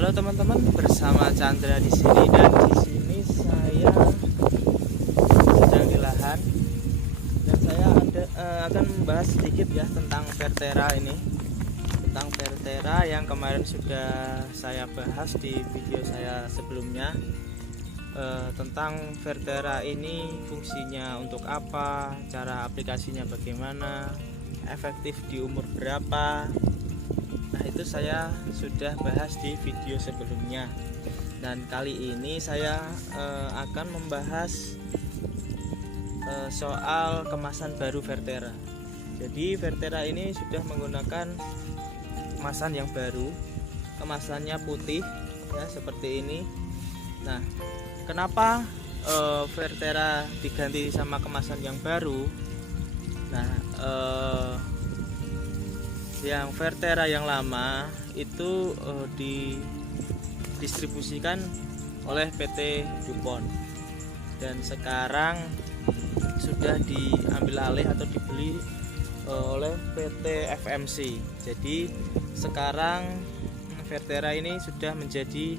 Halo teman-teman, bersama Chandra di sini, dan di sini saya sedang di lahan dan saya akan membahas sedikit ya tentang Vertera ini, tentang Vertera yang kemarin sudah saya bahas di video saya sebelumnya. Tentang Vertera ini fungsinya untuk apa, cara aplikasinya bagaimana, efektif di umur berapa. Nah, itu saya sudah bahas di video sebelumnya. Dan kali ini saya akan membahas soal kemasan baru Vertera. Jadi Vertera ini sudah menggunakan kemasan yang baru. Kemasannya putih ya, seperti ini. Nah, kenapa Vertera diganti sama kemasan yang baru? Nah, yang Vertera yang lama itu didistribusikan oleh PT DuPont, dan sekarang sudah diambil alih atau dibeli oleh PT FMC. Jadi sekarang Vertera ini sudah menjadi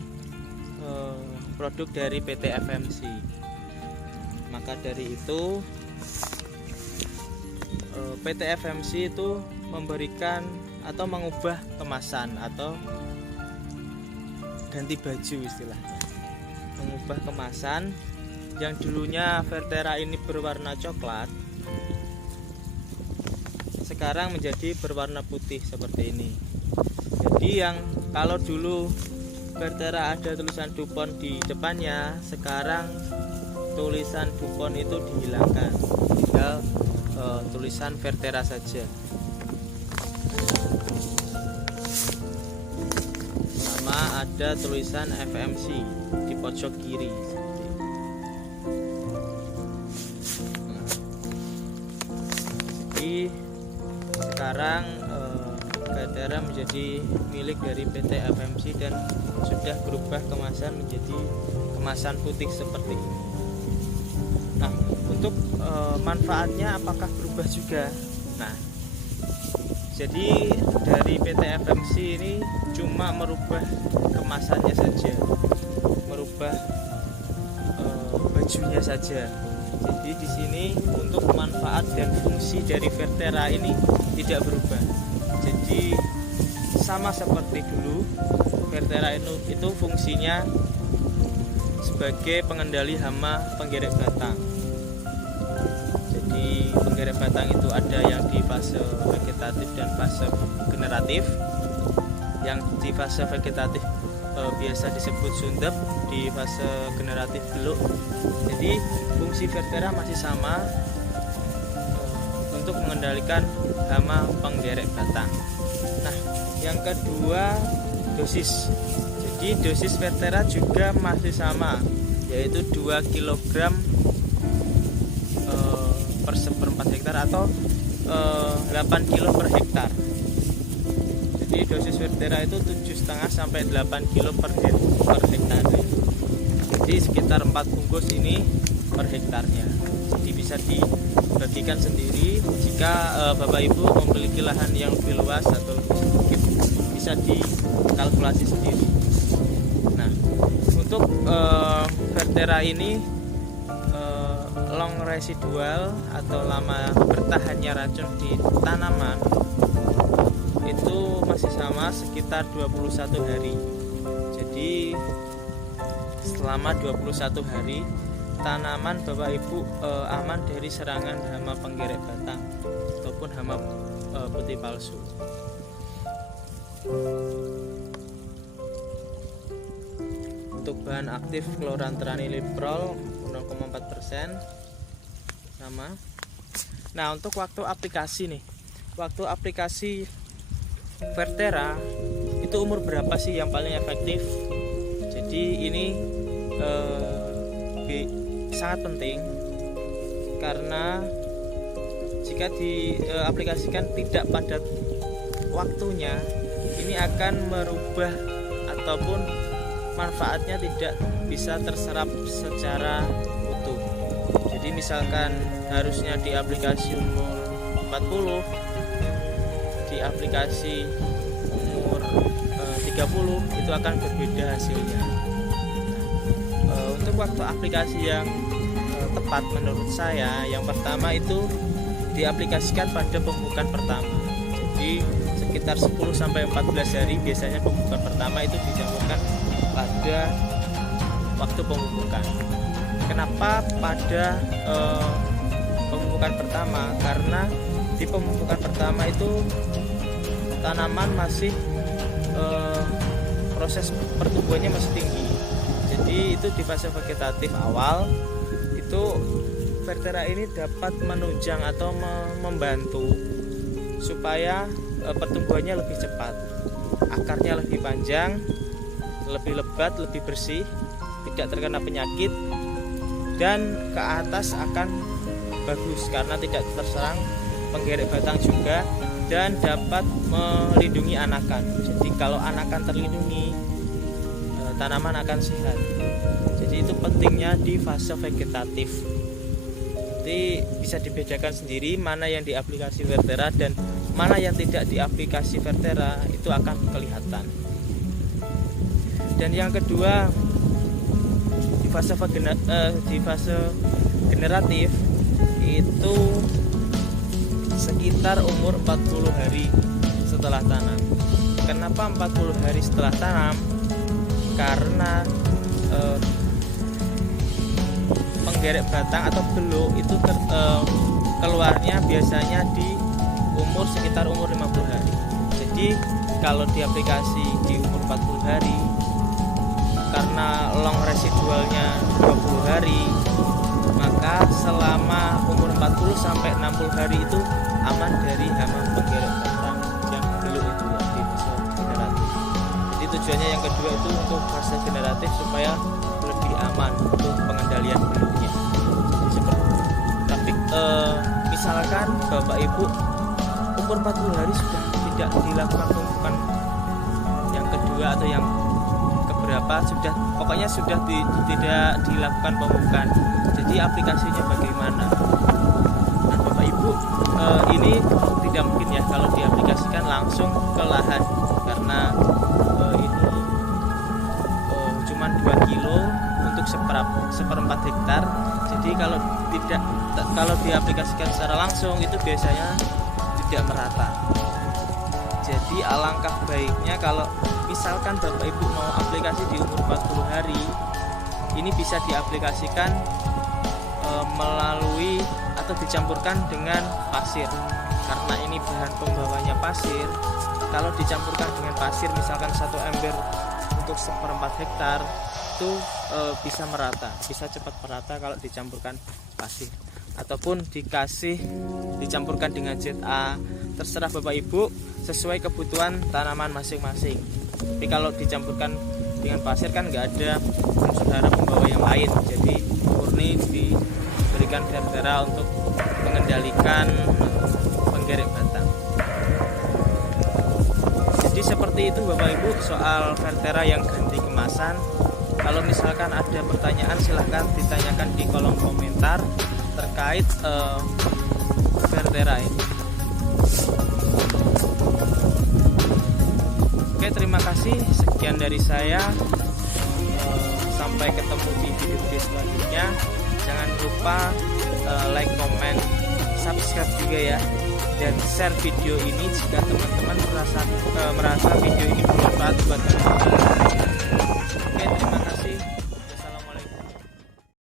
produk dari PT FMC. Maka dari itu PT FMC itu memberikan atau mengubah kemasan atau ganti baju istilahnya. Mengubah kemasan yang dulunya Vertera ini berwarna coklat, sekarang menjadi berwarna putih seperti ini. Jadi yang kalau dulu Vertera ada tulisan DuPont di depannya, sekarang tulisan DuPont itu dihilangkan, tinggal tulisan Vertera saja. Sama ada tulisan FMC di pojok kiri. Jadi sekarang Vertera menjadi milik dari PT FMC dan sudah berubah kemasan menjadi kemasan putih seperti ini. Nah, untuk manfaatnya apakah berubah juga? Nah, jadi dari PT FMC ini cuma merubah kemasannya saja, merubah bajunya saja. Jadi di sini untuk manfaat dan fungsi dari Vertera ini tidak berubah. Jadi sama seperti dulu, Vertera itu fungsinya sebagai pengendali hama penggeret batang. Jadi penggeret batang itu ada yang di fase vegetatif dan fase generatif. Yang di fase vegetatif biasa disebut sundep, di fase generatif beluk. Jadi fungsi Vertera masih sama untuk mengendalikan hama penggeret batang. Nah, yang kedua dosis. Jadi dosis Vertera juga masih sama, yaitu 2 kg per seperempat hektar atau 8 kg per hektar. Jadi dosis Vertera itu 7,5 sampai 8 kg per hektar. Jadi sekitar 4 bungkus ini per hektarnya. Jadi bisa dibagikan sendiri. Jika Bapak Ibu memiliki lahan yang lebih luas atau lebih sedikit, bisa dikalkulasi sendiri. Nah, untuk Vertera ini long residual atau lama bertahannya racun di tanaman itu masih sama, sekitar 21 hari. Jadi selama 21 hari tanaman Bapak Ibu aman dari serangan hama penggeret batang ataupun hama putih palsu. Untuk bahan aktif klorantrianiliprol 0,4% sama. Nah, untuk waktu aplikasi nih, waktu aplikasi Vertera itu umur berapa sih yang paling efektif? Jadi ini sangat penting, karena jika diaplikasikan tidak pada waktunya, ini akan merubah ataupun manfaatnya tidak bisa terserap secara utuh. Jadi misalkan harusnya di aplikasi umur 40, di aplikasi umur 30 itu akan berbeda hasilnya. Untuk waktu aplikasi yang tepat menurut saya, yang pertama itu diaplikasikan pada pemupukan pertama. Jadi sekitar 10-14 hari biasanya pemupukan pertama itu dijamurkan pada waktu pemupukan. Kenapa pada pemupukan pertama? Karena di pemupukan pertama itu tanaman masih proses pertumbuhannya masih tinggi. Jadi itu di fase vegetatif awal itu Vertera ini dapat menunjang atau membantu supaya pertumbuhannya lebih cepat, akarnya lebih panjang, lebih lebat, lebih bersih, tidak terkena penyakit, dan ke atas akan bagus karena tidak terserang penggerek batang juga, dan dapat melindungi anakan. Jadi kalau anakan terlindungi, tanaman akan sehat. Jadi itu pentingnya di fase vegetatif. Jadi bisa dibedakan sendiri mana yang diaplikasi Vertera dan mana yang tidak diaplikasi Vertera, itu akan kelihatan. Dan yang kedua, di fase generatif itu sekitar umur 40 hari setelah tanam. Kenapa 40 hari setelah tanam? Karena penggerek batang atau beluk itu keluarnya biasanya di sekitar umur 50 hari. Jadi kalau diaplikasi di umur 40 hari, karena long residualnya 20 hari, maka selama umur 40 sampai 60 hari itu aman dari hama penggerek batang yang beluk itu di fase generatif. Jadi tujuannya yang kedua itu untuk fase generatif supaya lebih aman untuk pengendalian beluknya. Tapi misalkan Bapak Ibu umur 40 hari sudah tidak dilakukan pemupukan yang kedua atau yang keberapa, pokoknya sudah tidak dilakukan pemupukan. Jadi aplikasinya bagaimana? Nah, Bapak Ibu, ini tidak mungkin ya kalau diaplikasikan langsung ke lahan, karena ini cuma 2 kilo untuk seperempat hektar. Jadi kalau diaplikasikan secara langsung itu biasanya tidak merata. Jadi alangkah baiknya kalau misalkan Bapak Ibu mau aplikasi di umur 40 hari, ini bisa diaplikasikan melalui atau dicampurkan dengan pasir. Karena ini bahan pembawanya pasir, kalau dicampurkan dengan pasir misalkan 1 ember untuk seperempat hektar itu bisa merata, bisa cepat merata kalau dicampurkan pasir. Ataupun dicampurkan dengan ZA, terserah Bapak Ibu sesuai kebutuhan tanaman masing-masing. Tapi kalau dicampurkan dengan pasir kan nggak ada unsur hara pembawa yang lain, jadi murni diberikan Vertera untuk mengendalikan penggerek batang. Jadi seperti itu Bapak Ibu soal Vertera yang ganti kemasan. Kalau misalkan ada pertanyaan silahkan ditanyakan di kolom komentar terkait Vertera ini. Oke, terima kasih. Sekian dari saya. Sampai ketemu di video selanjutnya. Jangan lupa like, comment, subscribe juga ya, dan share video ini jika teman-teman merasa video ini bermanfaat buat teman-teman.